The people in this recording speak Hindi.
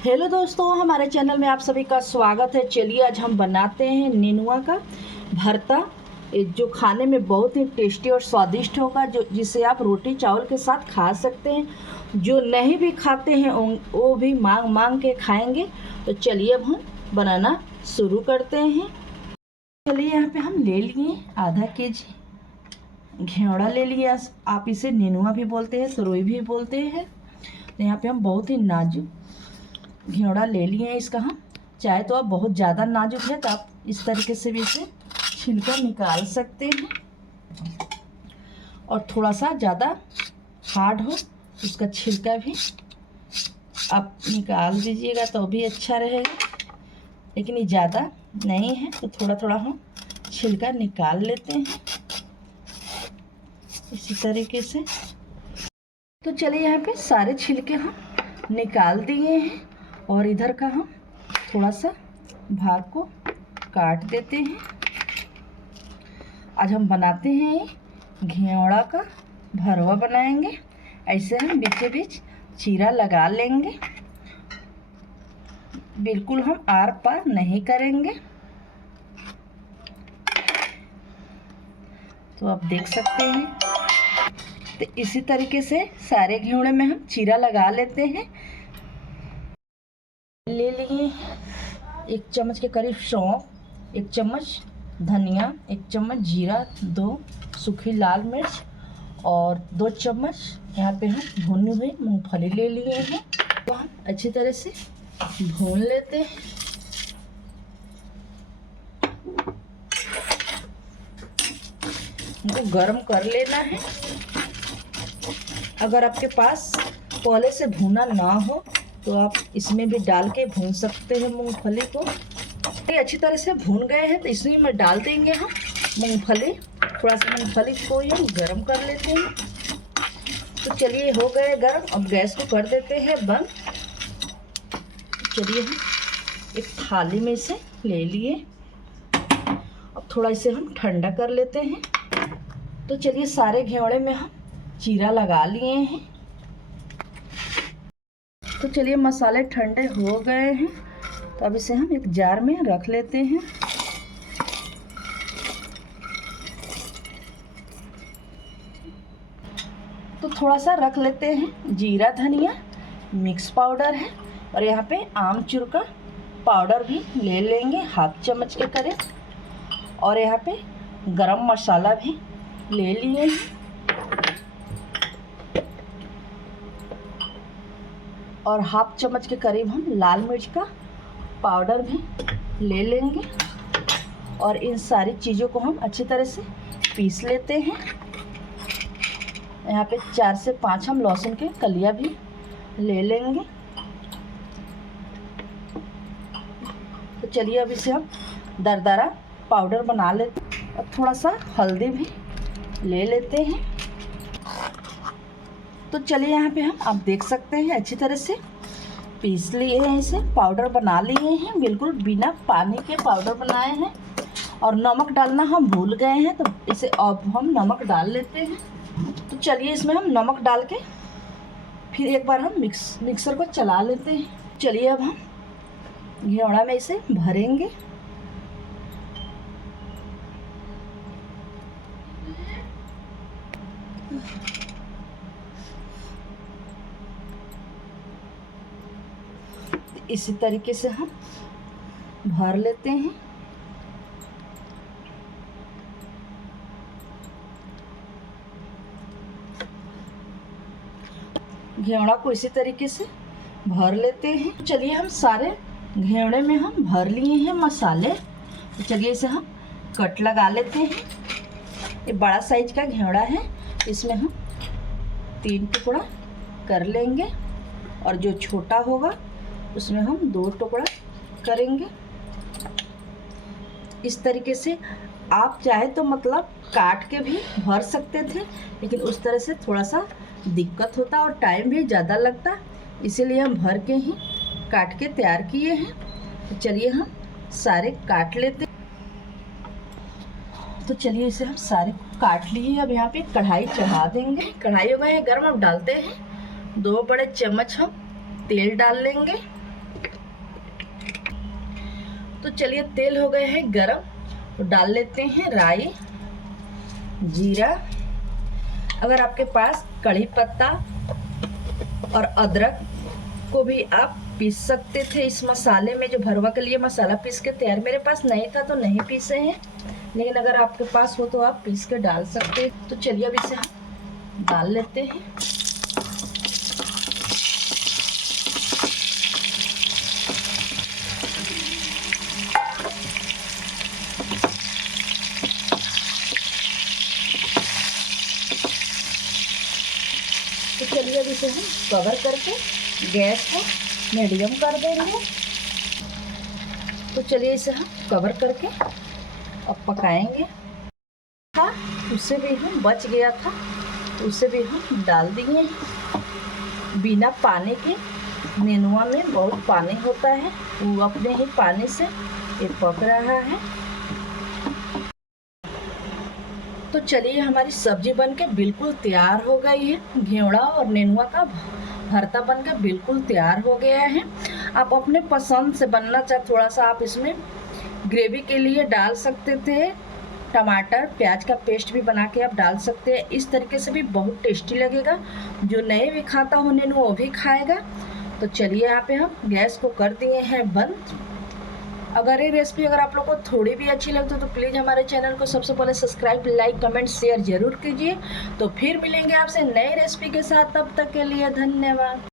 हेलो दोस्तों, हमारे चैनल में आप सभी का स्वागत है। चलिए आज हम बनाते हैं नेनुआ का भरता, जो खाने में बहुत ही टेस्टी और स्वादिष्ट होगा, जिसे आप रोटी चावल के साथ खा सकते हैं। जो नहीं भी खाते हैं वो भी मांग मांग के खाएंगे। तो चलिए अब हम बनाना शुरू करते हैं। चलिए यहाँ पे हम ले लिए आधा केजी घेवड़ा ले लिया। आप इसे नेनुआ भी बोलते हैं, सरोई भी बोलते हैं। तो यहाँ पे हम बहुत ही नाजुक घेवड़ा ले लिए हैं। इसका हम चाहे तो आप बहुत ज़्यादा नाजुक है तो आप इस तरीके से भी इसे छिलका निकाल सकते हैं, और थोड़ा सा ज़्यादा हार्ड हो उसका छिलका भी आप निकाल दीजिएगा तो भी अच्छा रहेगा। लेकिन ये ज़्यादा नहीं है तो थोड़ा थोड़ा हम छिलका निकाल लेते हैं इसी तरीके से। तो चलिए यहाँ पे सारे छिलके हम निकाल दिए हैं, और इधर का हम थोड़ा सा भाग को काट देते हैं। आज हम बनाते हैं घेवड़ा का भरवा बनाएंगे। ऐसे हम बीचे बीच चीरा लगा लेंगे, बिल्कुल हम आर पार नहीं करेंगे। तो आप देख सकते हैं। तो इसी तरीके से सारे घेवड़े में हम चीरा लगा लेते हैं। ले लिए 1 चम्मच के करीब सौंफ, 1 चम्मच धनिया, 1 चम्मच जीरा, 2 सूखी लाल मिर्च और 2 चम्मच यहाँ पे हम भुनी हुई मूंगफली ले लिए हैं। तो हम अच्छी तरह से भून लेते हैं। इनको गर्म कर लेना है। अगर आपके पास पहले से भुना ना हो तो आप इसमें भी डाल के भून सकते हैं मूंगफली को। ये अच्छी तरह से भून गए हैं तो इसमें में डाल देंगे हम मूंगफली। थोड़ा सा मूंगफली को हम गरम कर लेते हैं। तो चलिए हो गए गरम, अब गैस को कर देते हैं बंद। चलिए हम एक थाली में इसे ले लिए। अब थोड़ा इसे हम ठंडा कर लेते हैं। तो चलिए सारे घेवड़े में हम चीरा लगा लिए हैं। तो चलिए मसाले ठंडे हो गए हैं, तो अब इसे हम एक जार में रख लेते हैं। तो थोड़ा सा रख लेते हैं जीरा धनिया मिक्स पाउडर है, और यहाँ पे आमचूर का पाउडर भी ले लेंगे 1/2 चम्मच के करीब, और यहाँ पे गरम मसाला भी ले लिए हैं, और 1/2 चम्मच के करीब हम लाल मिर्च का पाउडर भी ले लेंगे। और इन सारी चीज़ों को हम अच्छी तरह से पीस लेते हैं। यहाँ पे 4 से 5 हम लहसुन के कलियां भी ले लेंगे। तो चलिए अब इसे हम दरदरा पाउडर बना लेते हैं, और थोड़ा सा हल्दी भी ले लेते हैं। तो चलिए यहाँ पे हम आप देख सकते हैं अच्छी तरह से पीस लिए हैं, इसे पाउडर बना लिए हैं, बिल्कुल बिना पानी के पाउडर बनाए हैं। और नमक डालना हम भूल गए हैं, तो इसे अब हम नमक डाल लेते हैं। तो चलिए इसमें हम नमक डाल के फिर एक बार हम मिक्सर को चला लेते हैं। चलिए अब हम घेवड़ा में इसे भरेंगे। इसी तरीके से हम भर लेते हैं। घेवड़ा को इसी तरीके से भर लेते हैं। चलिए हम सारे घेवड़े में हम भर लिए हैं मसाले। तो चलिए इसे हम कट लगा लेते हैं। ये बड़ा साइज का घेवड़ा है, इसमें हम 3 टुकड़ा कर लेंगे, और जो छोटा होगा उसमें हम 2 टुकड़ा करेंगे। इस तरीके से आप चाहे तो मतलब काट के भी भर सकते थे, लेकिन उस तरह से थोड़ा सा दिक्कत होता और टाइम भी ज़्यादा लगता, इसीलिए हम भर के ही काट के तैयार किए हैं। तो चलिए हम सारे काट लेते हैं। तो चलिए इसे हम सारे काट लिए। अब यहाँ पे कढ़ाई चढ़ा देंगे। कढ़ाई हो गई है गर्म, अब डालते हैं 2 बड़े चम्मच हम तेल डाल लेंगे। तो चलिए तेल हो गए हैं गरम, तो डाल लेते हैं राई, जीरा। अगर आपके पास कड़ी पत्ता और अदरक को भी आप पीस सकते थे इस मसाले में, जो भरवा के लिए मसाला पीस के तैयार, मेरे पास नहीं था तो नहीं पीसे हैं, लेकिन अगर आपके पास हो तो आप पीस के डाल सकते हैं। तो चलिए अब इसे हम डाल लेते हैं। तो चलिए अब इसे हम कवर करके गैस को मीडियम कर देंगे। तो चलिए इसे हम कवर करके अब पकाएंगे। हाँ, उससे भी हम बच गया था, उसे भी हम डाल दिए। बिना पानी के, नेनुआ में बहुत पानी होता है, वो अपने ही पानी से ये पक रहा है। तो चलिए हमारी सब्जी बनके बिल्कुल तैयार हो गई है। घेवड़ा और नेनुआ का भरता बनकर बिल्कुल तैयार हो गया है। आप अपने पसंद से बनना चाहे थोड़ा सा आप इसमें ग्रेवी के लिए डाल सकते थे, टमाटर प्याज का पेस्ट भी बना के आप डाल सकते हैं। इस तरीके से भी बहुत टेस्टी लगेगा, जो नहीं भी खाता हो नेनुआ वो भी खाएगा। तो चलिए यहाँ पे हम गैस को कर दिए हैं बंद। अगर ये रेसिपी अगर आप लोग को थोड़ी भी अच्छी लगती है तो प्लीज़ हमारे चैनल को सबसे पहले सब्सक्राइब, लाइक, कमेंट, शेयर जरूर कीजिए। तो फिर मिलेंगे आपसे नई रेसिपी के साथ, तब तक के लिए धन्यवाद।